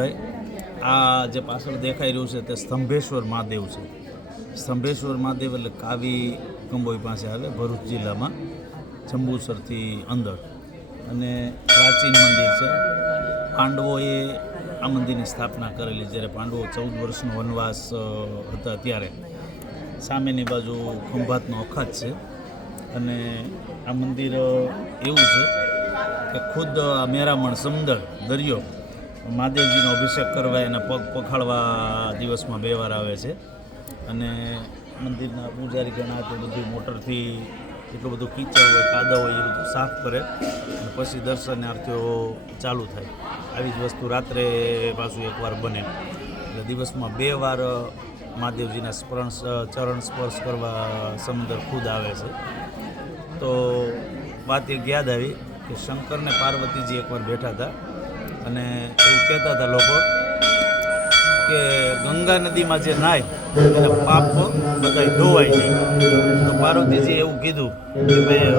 ભાઈ આ જે પાછળ દેખાઈ રહ્યું છે તે સ્તંભેશ્વર મહાદેવ છે. સ્તંભેશ્વર મહાદેવ એટલે કાવી કંબોઈ પાસે આવે, ભરૂચ જિલ્લામાં, જંબુસરથી અંદર. અને પ્રાચીન મંદિર છે. પાંડવોએ આ મંદિરની સ્થાપના કરેલી જ્યારે પાંડવો ચૌદ વર્ષનો વનવાસ હતા ત્યારે. સામેની બાજુ ખંભાતનો અખાત છે. અને આ મંદિર એવું છે કે ખુદ આ મેરામણ સમુદર, દરિયો મહાદેવજીનો અભિષેક કરવા એના પગ પખાડવા દિવસમાં બે વાર આવે છે. અને મંદિરના પૂજારી ગણા તે બધી મોટરથી એટલું બધું કીચડ હોય કાદા હોય, એ બધું સાફ કરે. અને પછી દર્શનાર્થીઓ ચાલુ થાય. આવી જ વસ્તુ રાત્રે પાછું એકવાર બને. એટલે દિવસમાં બે વાર મહાદેવજીના સ્મરણ ચરણ સ્પર્શ કરવા સમુદર ખુદ આવે છે. તો વાત એક યાદ આવી કે શંકર ને પાર્વતીજી એકવાર બેઠા હતા. અને એવું કહેતા હતા લોકો કે ગંગા નદીમાં જે નાય એટલે પાપ બધા ધોવાય નહીં. તો પાર્વતીજીએ એવું કીધું કે ભાઈ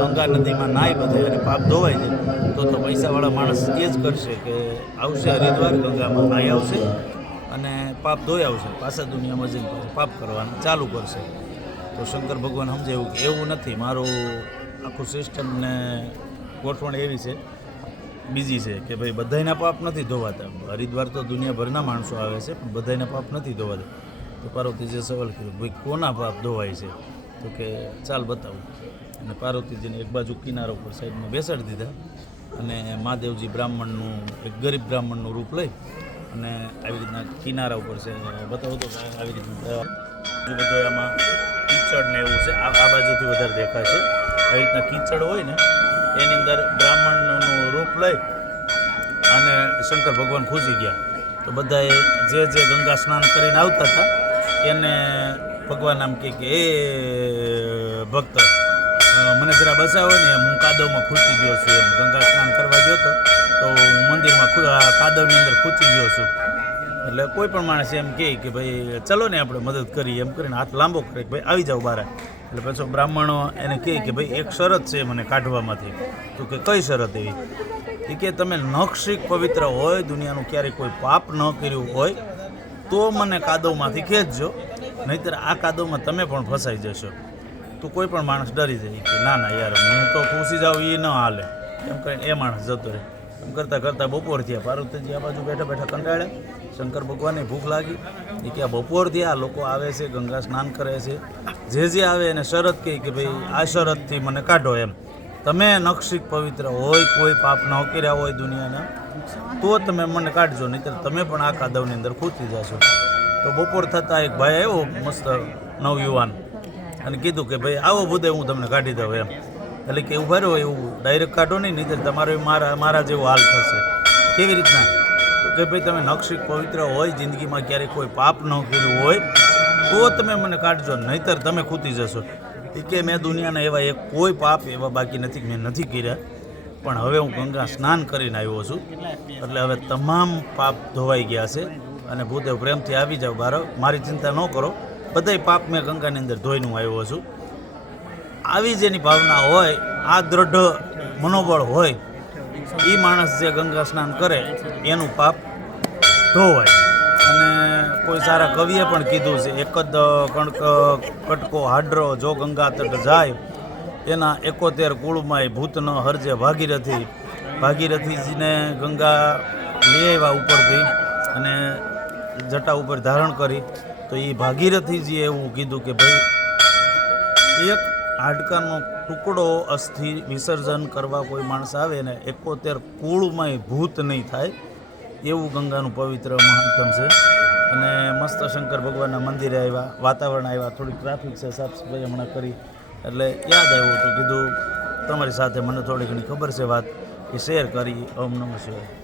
ગંગા નદીમાં નાય બધા અને પાપ ધોવાય છે તો તો પૈસાવાળા માણસ એ જ કરશે કે આવશે હરિદ્વાર, ગંગામાં નાય આવશે અને પાપ ધોઈ આવશે. પાછા દુનિયામાં જઈને પાપ કરવાનું ચાલુ કરશે. તો શંકર ભગવાન સમજે એવું એવું નથી. મારું આખું સિસ્ટમ ને ગોઠવણ એવી છે બીજી છે કે ભાઈ બધાયના પાપ નથી ધોવાતા. હરિદ્વાર તો દુનિયાભરના માણસો આવે છે, પણ બધાયના પાપ નથી ધોવાતા. તો પાર્વતીજીએ સવાલ કર્યો, ભાઈ, કોના પાપ ધોવાય છે? તો કે, ચાલ બતાવું. અને પાર્વતીજીને એક બાજુ કિનારા ઉપર સાઈડમાં બેસાડી દીધા અને મહાદેવજી બ્રાહ્મણનું, એક ગરીબ બ્રાહ્મણનું રૂપ લઈ અને આવી રીતના કિનારા ઉપર છે, બતાવો તો આવી રીતના બધો આમાં કીચડ ને એવું છે આ બાજુથી વધારે દેખાય છે. આવી રીતના કીચડ હોય ને એની અંદર બ્રાહ્મણનું રૂપ લઈ અને શંકર ભગવાન ખુશી ગયા. તો બધાએ જે જે ગંગા સ્નાન કરીને આવતા હતા, એને ભગવાન આમ કહે કે, એ ભક્ત મને જરા બસાવો ને હું કાદવમાં ખૂચી ગયો છું. એમ ગંગા સ્નાન કરવા ગયો હતો, તો હું મંદિરમાં કાદવની અંદર ખૂચી ગયો છું. એટલે કોઈ પણ માણસ એમ કહે કે ભાઈ, ચલો ને આપણે મદદ કરીએ. એમ કરીને હાથ લાંબો કરે કે ભાઈ, આવી જાઓ બહાર એટલે પછી બ્રાહ્મણો એને કહે કે ભાઈ, એક શરત છે મને કાઢવામાંથી. તો કે, કઈ શરત એવી? એ કે, તમે નખશીક પવિત્ર હોય, દુનિયાનું ક્યારેય કોઈ પાપ ન કર્યું હોય, તો મને કાદવમાંથી ખેંચજો, નહીંતર આ કાદવમાં તમે પણ ફસાઈ જશો. તો કોઈ પણ માણસ ડરી જાય કે, ના ના યાર, હું તો ખુશી જાઉં એ ન હાલે. એમ કરીને એ માણસ જતો રહે. એમ કરતાં કરતાં બપોર થયા. પાર્વતીજી આ બાજુ બેઠા બેઠા કંટાળે શંકર ભગવાનને ભૂખ લાગી. એ કે બપોર થયા લોકો આવે છે, ગંગા સ્નાન કરે છે. જે જે આવે એને શરત કહે કે ભાઈ આ શરતથી મને કાઢો એમ. તમે નક્ષિક પવિત્ર હોય, કોઈ પાપ ન કર્યા હોય દુનિયાના, તો તમે મને કાઢજો. નહીંતર તમે પણ આ કાદવની અંદર ખૂતી જશો. તો બપોર થતાં એક ભાઈ આવ્યો, મસ્ત નવયુવાન. અને કીધું કે ભાઈ આવો બધે હું તમને કાઢી દઉં એમ. એટલે કે ઊભા રહ્યો એવું ડાયરેક્ટ કાઢો નહીં નહીં તમારો મારા મારા જેવો હાલ થશે. કેવી રીતના? તો કે ભાઈ તમે નક્ષિક પવિત્ર હોય, જિંદગીમાં ક્યારેય કોઈ પાપ ન કર્યું હોય, તો તમે મને કાઢજો, નહીંતર તમે ખૂતી જશો. કે મેં દુનિયાના એવા એક કોઈ પાપ એવા બાકી નથી, મેં નથી કર્યા. પણ હવે હું ગંગા સ્નાન કરીને આવ્યો છું. એટલે હવે તમામ પાપ ધોવાઈ ગયા છે. અને ભૂદેવ પ્રેમથી આવી જાઓ બાર મારી ચિંતા ન કરો. બધાય પાપ મેં ગંગાની અંદર ધોઈને હું આવ્યો છું. આવી જેની ભાવના હોય, આ દ્રઢ મનોબળ હોય એ માણસ જે ગંગા સ્નાન કરે, એનું પાપ ધોવાય. અને કોઈ સારા કવિએ પણ કીધું છે, એક જ કણક, કટકો, હાડરો, જો ગંગા તટ જાય, એના એકોતેર કુળમાંય ભૂત ન હરજે ભાગીરથી. ભાગીરથીજીને ગંગા લઈ આવ્યા ઉપરથી અને જટા ઉપર ધારણ કરી. તો એ ભાગીરથીજીએ એવું કીધું કે ભાઈ, એક હાડકાનો ટુકડો અસ્થિ વિસર્જન કરવા કોઈ માણસ આવે ને એકોતેર કુળમાંય ભૂત નહીં થાય, એવું ગંગાનું પવિત્ર મહત્તમ છે. અને મસ્ત શંકર ભગવાનના મંદિરે આવ્યા, વાતાવરણ આવ્યા થોડીક ટ્રાફિક છે, સાફ સફાઈ હમણાં કરી. એટલે યાદ આવ્યું તો કીધું, તમારી સાથે મને થોડી ઘણી ખબર છે વાત એ શેર કરી. ઓમ નમઃ શિવાય.